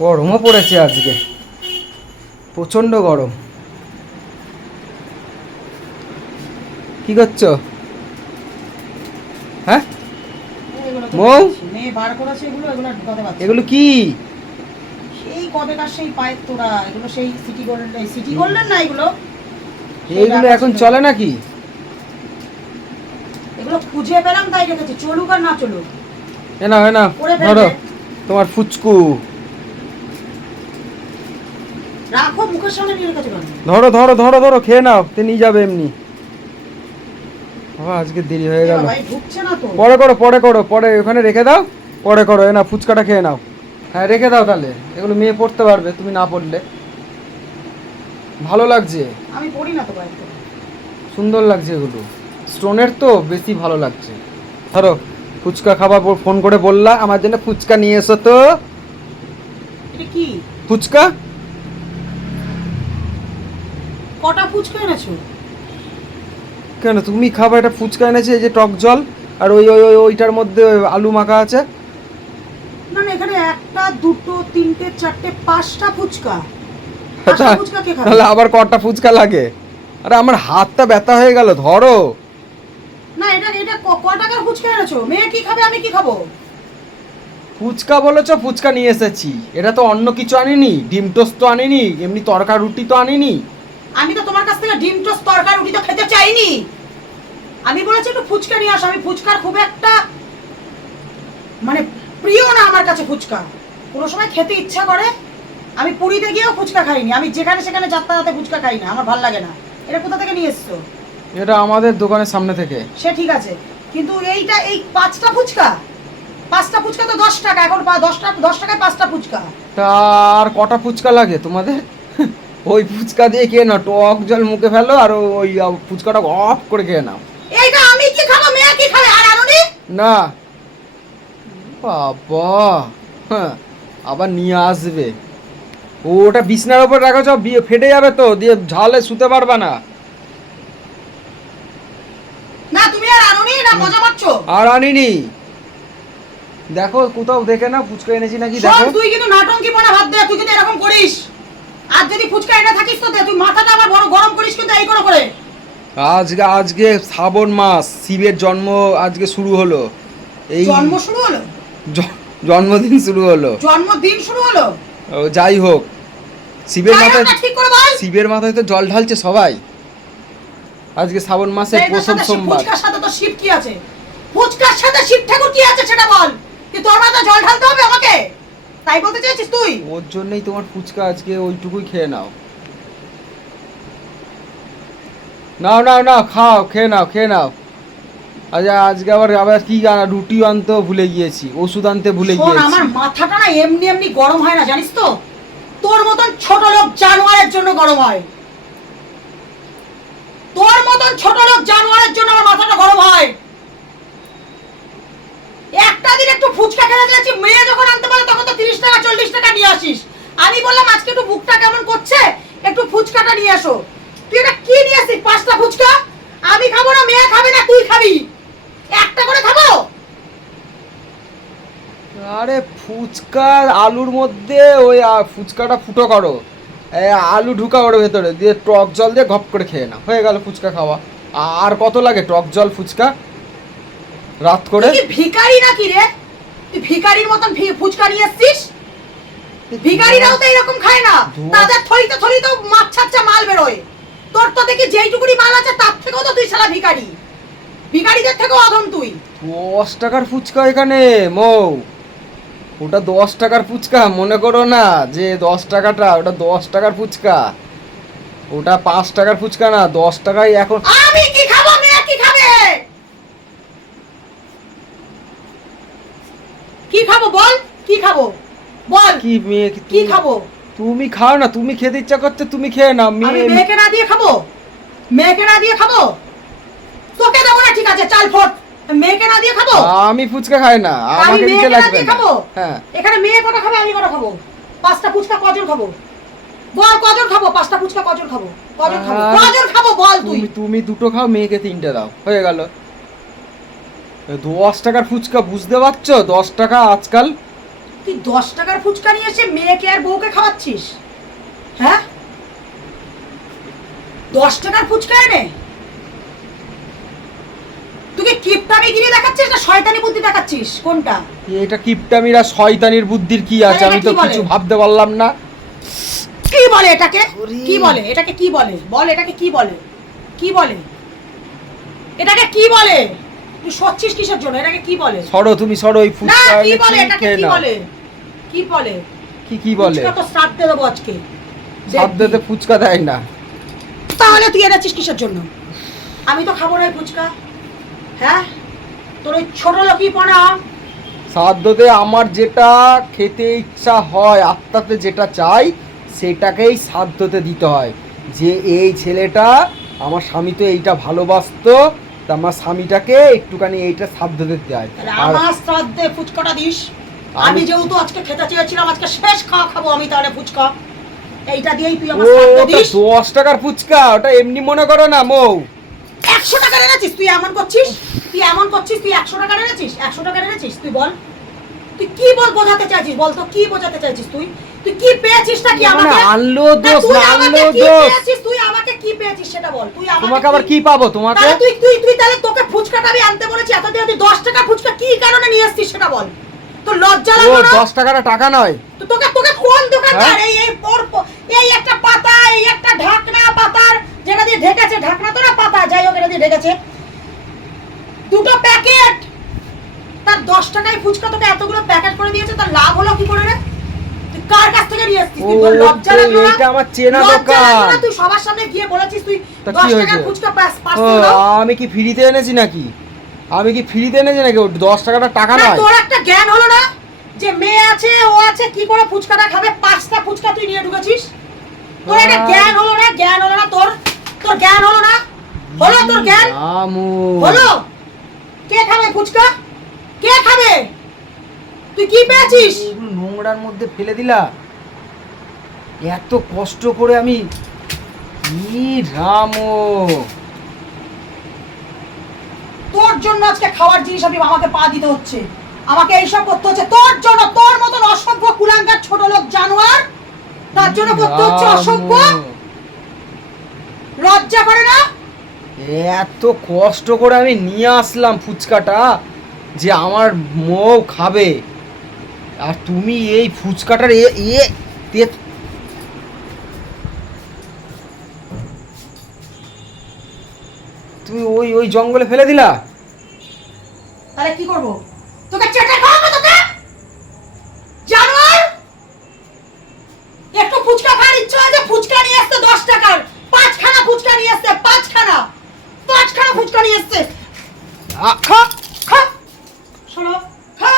গরমও পড়েছে আজকে। প্রচণ্ড গরম। কি করছ? হ্যাঁ? এগুলো মৌ? কি? সেই কবেকার সেই পায়ের তোরা এগুলো সেই সিটি গোল্ডেন সিটি গোল্ডেন না এগুলো? এইগুলো এখন চলে নাকি? এগুলো খুঁজে পেলাম তাই রেখেছি চলুক আর না চলুক। এ না এ না ধরো তোমার ফুচকু। রাখো মুখের সামনে নিয়ে কেন? ধরো ধরো ধরো ধরো খেয়ে নাও তে নিয়ে যাবে এমনি। বাবা আজকে দেরি হয়ে গেল। পরে করো পরে করো পরে ওখানে রেখে দাও পরে করো এ না ফুচকাটা খেয়ে নাও। হ্যাঁ রেখে দাও তাহলে এগুলো মেয়ে পড়তে পারবে তুমি না পড়লে। ভালো লাগছে? আমি পড়ি না তো সুন্দর লাগছে এগুলো। স্টোনের তো বেশি ভালো লাগছে। ধরো ফুচকা খাবার ফোন করে বললা আমার জন্য ফুচকা নিয়ে এসো তো। কি? ফুচকা? কটা ফুচকা এনেছো? কেন? তুমি খাবার একটা ফুচকা এনেছে এই যে টক জল আর ওই ওই ওই ওইটার মধ্যে আলু মাখা আছে। না না এখানে একটা দুটো তিনটে চারটে পাঁচটা ফুচকা। খাবে? তাহলে আবার কটা ফুচকা লাগে? আরে আমার হাতটা ব্যথা হয়ে গেল ধরো। ক টাকার ফুচকা এনেছো? মেয়ে কি খাবে আমি কি খাব? ফুচকা বলেছ ফুচকা নিয়ে এসেছি। এটা তো অন্য কিছু আনিনি ডিম টোস্ট তো আনিনি এমনি তরকা রুটি তো আনিনি। আমি তো তোমার কাছ থেকে ডিম টোস্ট তরকারি রুটি তো খেতে চাইনি। আমি বলেছি একটু ফুচকা নিয়ে আসো আমি ফুচকার খুব একটা মানে প্রিয় না আমার কাছে ফুচকা। কোনো সময় খেতে ইচ্ছা করে আমি পুরীতে গিয়েও ফুচকা খাইনি। আমি যেখানে সেখানে যাত্রাতে ফুচকা খাই না আমার ভালো লাগে না। এটা কোথা থেকে নিয়ে এসছো? এটা আমাদের দোকানের সামনে থেকে। সে ঠিক আছে। কিন্তু এইটা এই পাঁচটা ফুচকা? পাঁচটা ফুচকা তো দশ টাকা এখন পা- দশ টাকা দশ টাকায় পাঁচটা ফুচকা। তার কটা ফুচকা লাগে তোমাদের? ওই ফুচকা দিয়ে খেয়ে নাও টক জল মুখে ফেলো আর ওই ফুচকাটা অফ করে খেয়ে নাও। এইটা আমি কি খাব মেয়ে কি খাবে আর আনুনি? না। বাবা হ্যাঁ আবার নিয়ে আসবে। ও, ওটা বিছনার উপর রাখো বিয়ে ফেটে যাবে তো দিয়ে ঝালে শুতে পারবা না তুমি আর আনুনি না মজা মারছো আর আনিনি। দেখো কোথাও দেখে না ফুচকা এনেছি নাকি দেখো। তুই কিন্তু নাটঙ্কি পনা ভাত দে তুই কিন্তু এরকম করিস। আর যদি ফুচকা এনে থাকিস তো তুই মাথাটা আবার বড় গরম করিস কিন্তু এই করে করে। আজকে আজকে শ্রাবণ মাস শিবের জন্ম আজকে শুরু হলো। এই জন্ম শুরু হলো? জন্মদিন শুরু হলো। জন্মদিন শুরু হলো? ও, যাই হোক শিবের মাথায় ঠিক করে বল। শিবের মাথায় তো জল ঢালছে সবাই। আজকে শ্রাবণ মাসের প্রথম সোমবার। ফুচকার সাথে তো শিব কি আছে? ফুচকার সাথে শিব ঠাকুর কি আছে সেটা বল। কি তোর মাথায় জল ঢালতে হবে আমাকে? তাই বলতে চাইছিস তুই? ওর জন্যই তোমার ফুচকা আজকে ওইটুকুই খেয়ে নাও। নাও নাও নাও খাও খেয়ে নাও খেয়ে নাও। আজ আজকে আবার আবার কি আনা রুটি আনতেও ভুলে গিয়েছি ওষুধ আনতে ভুলে গিয়েছি। আমার মাথাটা না এমনি এমনি গরম হয় না জানিস তো? তোর মতন ছোট লোক জানোয়ারের জন্য গরম হয়। তোর মতন ছোট লোক জানোয়ারের জন্য আমার মাথাটা গরম হয়। একটা ফুচকা খেতে চাইছি মেয়ে যখন আনতে পারে তখন তো তিরিশ টাকা চল্লিশ টাকা নিয়ে আসিস। আমি বললাম আজকে একটু বুকটা কেমন করছে? একটু ফুচকাটা নিয়ে আসো। তুই এটা কি নিয়ে আসিস পাঁচটা ফুচকা? আমি খাব না মেয়ে খাবে না তুই খাবি। একটা করে খাব? আরে ফুচকা আলুর মধ্যে ওই ফুচকাটা ফুটো করো। আলু ঢুকা ওর ভেতরে দিয়ে টক জল দিয়ে ঘপ করে খেয়ে নাও। হয়ে গেল ফুচকা খাওয়া। আর কত লাগে টক জল ফুচকা? রাত করে? ভিখারি নাকি রে? তুই ভিখারির মতন ফুচকা নিয়ে এসছিস? ভিখারিরাও তো এরকম খায় না। তাদের থলিতে থলিতে মাছ ছাড়ছে মাল বেরোয়। তোর তো দেখি যেইটুকুনি মাল আছে তার থেকেও তো তুই সারা ভিখারি। ভিখারিদের থেকেও অধম তুই। দশ টাকার ফুচকা এখানে মৌ। ওটা দশ টাকার ফুচকা মনে করো না যে দশ টাকাটা ওটা দশ টাকার ফুচকা। ওটা পাঁচ টাকার ফুচকা না দশ টাকায় এখন আমি কি খাবে কি খাব বল? কি খাব? বল। কি মেয়ে কি খাব? তুমি খাও না তুমি খেতে ইচ্ছা করছে তুমি খেয়ে নাও মেয়ে মেয়েকে না দিয়ে খাব? মেয়েকে না দিয়ে খাব? তোকে দেবো না ঠিক আছে চাল ফোট। মেয়েকে না দিয়ে খাব? আমি ফুচকা খাই না আমাকে দিতে লাগবে খাব? হ্যাঁ। এখানে মেয়ে কটা খাবে আমি কটা খাব? পাঁচটা ফুচকা কজন খাব? বল কজন খাব? পাঁচটা ফুচকা কজন খাব? কজন খাব? কজন খাব বল তুই? তুমি তুমি দুটো খাও মেয়েকে তিনটে দাও। হয়ে গেল। দশ টাকার ফুচকা বুঝতে পারছ? দশ টাকা আজকাল। তুই দশ টাকার ফুচকা নিয়ে এসে মেয়েকে আর বউকে খাওয়াচ্ছিস? হ্যাঁ? দশ টাকার ফুচকা এনে? তুই কিপটামি গিরি দেখাচ্ছিস না শয়তানি বুদ্ধি দেখাচ্ছিস? কোনটা? এটা কিপটামিরা শয়তানির বুদ্ধির কি আছে? আমি তো কিছু ভাবতে পারলাম না। কি বলে এটাকে? কি বলে? এটাকে কি বলে? বল এটাকে কি বলে? কি বলে? এটাকে কি বলে? তুই সচ্ছিস কিসের জন্য? এটাকে কি বলে? সরো তুমি সরো ওই ফুচকা কি বলে? এটাকে কি বলে? কি বলে? কি কি বলে? ফুচকা তো শ্রাদ্ধে দেবো আজকে সাধ্যতে ফুচকা দেয় না। তাহলে তুই এনেছিস কিসের জন্য? আমি তো খাব না ফুচকা। হ্যাঁ? তোর ওই ছোট লোকই পনা সাধ্যতে আমার যেটা খেতে ইচ্ছা হয় আত্মাতে যেটা চাই সেটাকেই সাধ্যতে দিতে হয়। যে এই ছেলেটা আমার স্বামী তো এইটা ভালোবাসতো তা আমার স্বামীটাকে একটুখানি এইটা দেয় তাহলে আর আমার শ্রাদ্ধে ফুচকাটা দিস। আমি যেহেতু আজকে খেতে চেয়েছিলাম আজকে শেষ খাওয়া খাব আমি তাহলে ফুচকা। এইটা দিয়েই তুই আমার শ্রাদ্ধে দিস। দশ টাকার ফুচকা ওটা এমনি মনে করো না মৌ। একশো টাকা এনেছিস তুই এমন করছিস? তুই এমন করছিস তুই একশো টাকা এনেছিস? একশো টাকা এনেছিস? তুই বল। তুই কি বল বোঝাতে চাইছিস? বল তো কি বোঝাতে চাইছিস তুই? তুই কি পেয়েছিস না কি মানে আমাকে? আনলো দোষ না আনলো দোষ। পেয়েছিস? তুই আমাকে কি পেয়েছিস সেটা বল। তুই আমাকে তোমাকে আবার কি পাবো? তোমাকে? তুই তুই তুই তাহলে তোকে ফুচকাটা আমি আনতে বলেছি এতদিন তুই দশ টাকা ফুচকা কি কারণে নিয়ে এসছিস সেটা বল। তোর লজ্জা ও লাগল না? দশ টাকাটা টাকা নয়। তো তোকে তোকে কোন দোকানদার? হ্যাঁ? এই এই পর- এই একটা পাতা এই একটা ঢাকনা পাতার যেটা দিয়ে ঢেকেছে ঢাকনা তো না পাতা যাই হোক এটা দিয়ে ঢেকেছে। দুটো প্যাকেট। তার দশ টাকায় ফুচকা তোকে এতগুলো প্যাকেট করে দিয়েছে তার লাভ হলো কি করে রে? কার কাছ থেকে নিয়ে এসছিস? তুই ও, লজ্জা লাগল না? এইটা আমার চেনা? দোকান। তুই সবার সামনে গিয়ে বলেছিস তুই তা দশ কি টাকার ফুচকা পাস পাস আমি কি ফ্রিতে এনেছি নাকি? আমি কি ফ্রিতে এনেছি নাকি? ও দশ টাকাটা টাকা নয়। তোর একটা জ্ঞান হলো না? যে মেয়ে আছে ও আছে কি করে ফুচকাটা খাবে? পাঁচটা ফুচকা তুই নিয়ে ঢুকেছিস? তোর একটা জ্ঞান হলো না? জ্ঞান হলো না তোর? তোর জ্ঞান হলো না? হলো তোর জ্ঞান? আমু হলো? কে খাবে ফুচকা? কে খাবে? তুই কি পেয়েছিস? নোংরার মধ্যে ফেলে দিলা? এত কষ্ট করে আমি রামো? তোর জন্য আজকে খাওয়ার জিনিস আমি আমাকে পা দিতে হচ্ছে। আমাকে এইসব করতে হচ্ছে। তোর জন্য তোর মতন অসভ্য কুলাঙ্গার ছোট লোক জানোয়ার তার জন্য করতে হচ্ছে অসভ্য। লজ্জা করে না? এত কষ্ট করে আমি নিয়ে আসলাম ফুচকাটা যে আমার মৌ খাবে। আর তুমি এই ফুচকাটার এ এ, তে- তুমি ওই ওই জঙ্গলে ফেলে দিলা? তাহলে কি করব? তোকে খাওয়াবো তোকে জানোয়ার একটু ফুচকা খাওয়ার ইচ্ছা আছে ফুচকা নিয়ে আসতে দশ টাকার পাঁচখানা ফুচকা নিয়ে আসতে পাঁচখানা পাঁচখানা ফুচকা নিয়ে আসতে আ, খা খা শোনো খা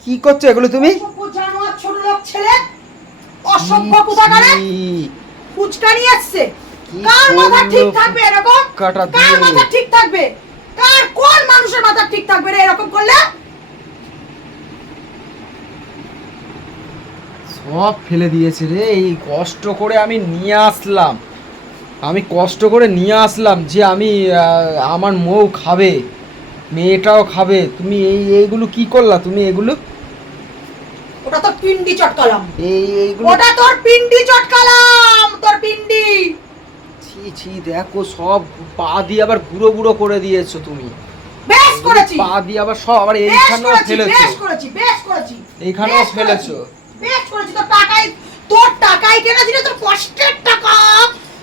কি করছ এগুলো তুমি? জানোয়ার ছোট লোক ছেলে অসভ্য কোথাকারে ফুচকা নিয়ে আসছে কার মাথা ঠিক থাকবে এরকম? কার মাথা ঠিক থাকবে? কার কোন মানুষের মাথা ঠিক থাকবে রে এরকম করলে? সব ফেলে দিয়েছে রে এই কষ্ট করে আমি নিয়ে আসলাম। আমি কষ্ট করে নিয়ে আসলাম যে আমি আমার মৌ খাবে মেয়েটাও খাবে। তুমি এই এইগুলো কি করলা? তুমি এগুলো ওটা তোর পিন্ডি চটকালাম এই এইগুলো ওটা তোর পিন্ডি চটকালাম তোর পিন্ডি। ছি ছি দেখো সব পা দিয়ে আবার গুঁড়ো গুঁড়ো করে দিয়েছ তুমি। বেশ করেছি। পা দিয়ে আবার সব আবার এইখানেও ফেলেছো বেশ করেছি বেশ করেছি। এইখানেও ফেলেছো। বেশ করেছি তোর টাকাই তোর টাকাই কেনা ছিল তোর কষ্টের টাকা।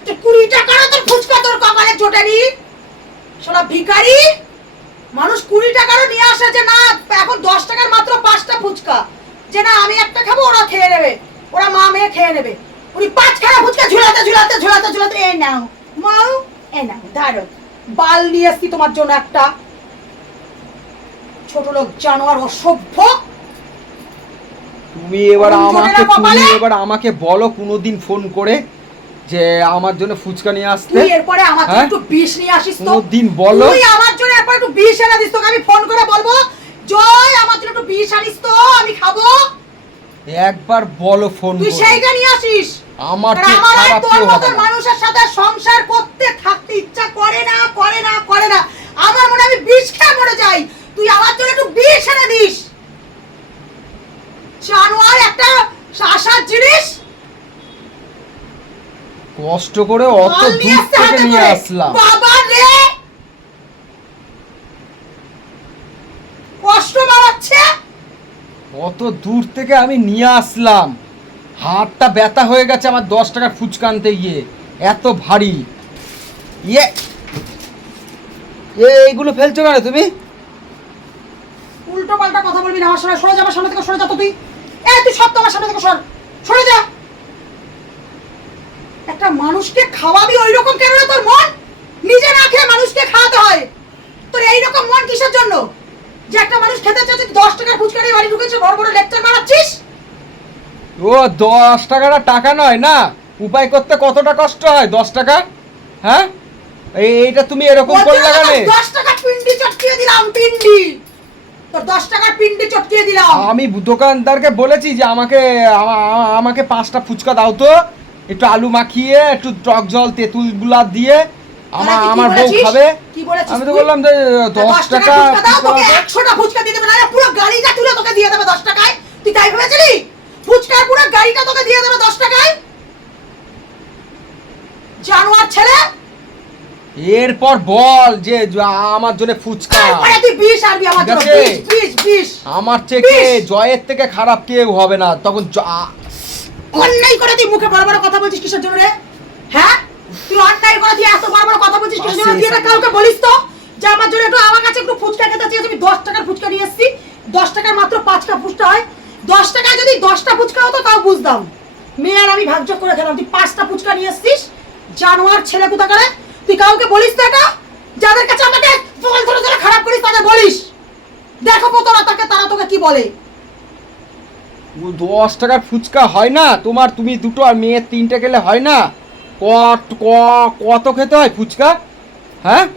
তোর কুড়ি টাকারও তোর ফুচকা তোর কপালে জোটেনি। শোনা ভিখারি মানুষ কুড়ি টাকারও নিয়ে আসে যে না এখন দশ টাকার মাত্র পাঁচটা ফুচকা। যে না আমি একটা খাব ওরা খেয়ে নেবে। ওরা মা মেয়ে খেয়ে নেবে। উনি পাঁচ পাঁচখানা ফুচকা ঝুলাতে ঝুলাতে ঝুলাতে ঝুলাতে এই নাও মাও এই নাও ধারো বাল নিয়ে এসছি তোমার জন্য একটা। ছোট লোক জানোয়ার অসভ্য। তুমি এবার আমাকে তুমি? এবার আমাকে বলো কোনোদিন ফোন করে যে আমার জন্য ফুচকা নিয়ে আসতে। তুই এরপরে আমার জন্য হ্যাঁ? একটু বিষ নিয়ে আসিস তো। কোনোদিন বলো। তুই আমার জন্য এরপর একটু বিষ এনে দিস তোকে আমি ফোন করে বলব। জয় আমার জন্য একটু বিষ আনিস তো আমি খাব। একবার বলো ফোন তুই সেইটা নিয়ে আসিস। আমার তোর মানুষের সাথে সংসার করতে থাকতে ইচ্ছা করে না করে না করে না। আমার মনে আমি বিষ খেয়ে মরে যাই। তুই আমার জন্য একটু বিষ এনে দিস। একটা জিনিস? কষ্ট করে অত দূর থেকে নিয়ে আসলাম। বাবা রে! অত দূর থেকে আমি নিয়ে আসলাম। হাতটা ব্যথা হয়ে গেছে আমার দশ টাকার ফুচকা আনতে গিয়ে। এত ভারী। ইয়ে! এইগুলো ফেলছো কেন তুমি? উল্টো পাল্টা কথা বলবি না, আমার সামনে সরে যা, আমার সামনে থেকে সরে যা তো তুই। এ, তুই সব তো আমার সামনে থেকে সর। সরে যা! একটা মানুষকে খাওয়াবি ওই রকম কেন তোর মন? নিজে না খেয়ে মানুষকে খাওয়াতে হয়। তোর এই রকম মন কিসের জন্য? যে একটা মানুষ খেতে চাচ্ছে দশ টাকার ফুচকা নিয়ে বাড়ি ঢুকেছে বড় বড় লেকচার মারাচ্ছিস? ও দশ টাকাটা টাকা নয় না। উপায় করতে কতটা কষ্ট হয় দশ টাকা? হ্যাঁ? এই এইটা তুমি এরকম করলে কেন? দশ টাকার পিন্ডি চটকিয়ে দিলাম পিন্ডি। তোর দশ টাকার পিন্ডি চটকিয়ে দিলাম। আমি দোকানদারকে বলেছি যে আমাকে আমা- আমা- আমাকে পাঁচটা ফুচকা দাও তো। একটু আলু মাখিয়ে একটু টক জল তেঁতুলগুলা দিয়ে আমার আমার বউ খাবে? আমি তো বললাম যে দশ টাকা তোকে। একশোটা ফুচকা দিয়ে দেবে না পুরো গাড়িটা তুলে তোকে দিয়ে দেবে দশ টাকায়। তুই তাই ভেবেছিলি? ফুচকার পুরো গাড়িটা তোকে দিয়ে দেবে দশ টাকায়? জানোয়ার ছেলে? এরপর বল যে আমার জন্য ফুচকা। আমার থেকে জয়ের থেকে খারাপ কেউ হবে না। তখন অন্যায় করে তুই মুখে বড় বড় কথা বলছিস কিসের জন্য রে? হ্যাঁ? তুই অন্যায় করে তুই এত বড় বড় কথা বলছিস কিসের জন্য তুই কাউকে বলিস তো? যে আমার জন্য একটু আমার কাছে একটু ফুচকা খেতে চেয়েছি আমি দশ টাকার ফুচকা নিয়ে এসেছি। দশ টাকার মাত্র পাঁচটা ফুচকা হয়। দশ টাকায় যদি দশটা ফুচকা হতো তাও বুঝতাম। মেয়ে আর আমি ভাগযোগ করে খেলাম। তুই পাঁচটা ফুচকা নিয়ে এসেছিস জানোয়ার ছেলে কোথা করে তুই কাউকে বলিস তো এটা? যাদের কাছে আমাকে ফল ধরে ধরে খারাপ করিস তাদের বলিস। দেখো তোরা তাকে তারা তোকে কি বলে? দশ টাকার ফুচকা হয় না? তোমার তুমি দুটো আর মেয়ের তিনটে গেলে হয় না? কত কত খেতে হয় ফুচকা? হ্যাঁ?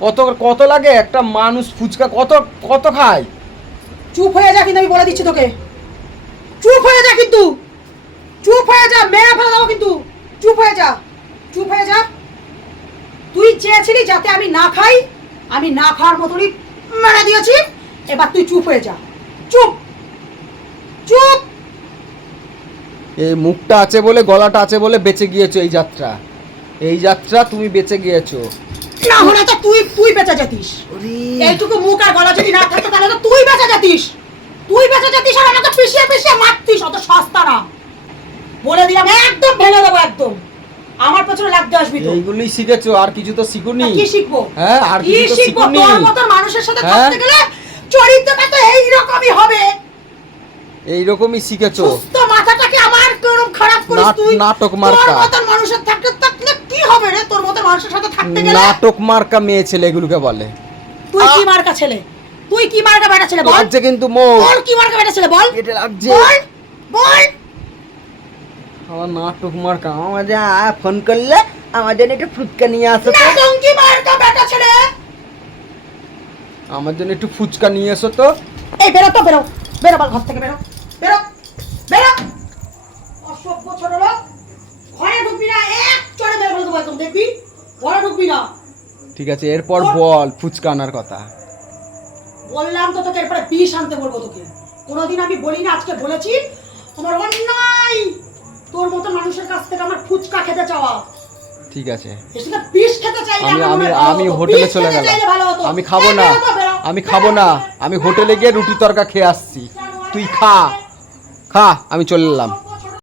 কত কত লাগে? একটা মানুষ ফুচকা কত কত খায়? চুপ হয়ে যা কিন্তু, আমি বলে দিচ্ছি তোকে। চুপ হয়ে যা কিন্তু। চুপ হয়ে যা, মেরে ফেলে দেবো কিন্তু। চুপ হয়ে যা, চুপ হয়ে যা। তুই চেয়েছিলি যাতে আমি না খাই, আমি না খাওয়ার মতনই মেরে দিয়েছি। এবার তুই চুপ হয়ে যা। চুপ। এই মুখটা আছে বলে গলাটা আছে বলে বেঁচে গিয়েছো এই যাত্রা। এই যাত্রা তুমি বেঁচে গিয়েছো। না হলে তো তুই তুই বেঁচে যেতিস। এইটুকু মুখ আর গলা যদি না থাকতো তাহলে তো তুই বেঁচে যেতিস। তুই বেঁচে যেতিস আর আমাকে পিছিয়ে পিছিয়ে মারতিস অত সস্তা না। বলে দিলাম একদম ভেঙে দেবো একদম। আমার পেছনে লাগতে আসবি তো। এইগুলোই শিখেছো আর কিছু তো শিখুনি। কি শিখব? হ্যাঁ আর কি কিছু তো শিখব? শিখুনি। তোর মতো মানুষের সাথে হ্যাঁ? থাকতে গেলে চরিত্রটা তো এইরকমই হবে। এইরকমই শিখেছো। মাথাটাকে আমার কেরম খারাপ করিস তুই? নাটক তোর মার্কা। মতন মানুষের থাকতে থাকলে কি হবে রে? তোর মতন মানুষের সাথে থাকতে গেলে? নাটক মার্কা মেয়ে ছেলে এগুলোকে বলে। তুই কি মার্কা ছেলে? তুই কি মার্কা বেটা ছেলে? বল। লাগছে কিন্তু মো কি মার্কা বেটা ছেলে? বল। কেটে লাগছে। বল। বল। আমার নাটক মার্কা। আমার যা ফোন করলে আমার জন্য একটু ফুচকা নিয়ে আসো তো। নাটঙ্কি মার্কা বেটা ছেলে। আমার জন্য একটু ফুচকা নিয়ে এসো তো। এই বেরো তো বেরো। বেরো বল ঘর থেকে বেরো। বেরো বেরো। অসভ্য ছোট লোক। ঘরে ঢুকবি না এক চড়ে বেরো বলে দেবো একদম দেখবি? ঘরে ঢুকবি না। ঠিক আছে এরপর বল ফুচকা আনার কথা। বললাম তো তোকে এরপরে বিষ আনতে বলব তোকে। কোনোদিন আমি বলি না আজকে বলেছি তোমার অন্যায়। তোর মতো মানুষের কাছ থেকে আমার ফুচকা খেতে চাওয়া। ঠিক আছে। আমি আমি আমি হোটেলে চলে গেলাম। আমি খাব না। আমি খাব না। আমি হোটেলে গিয়ে রুটি তরকা খেয়ে আসছি। তুই খা। খা আমি চলে এলাম।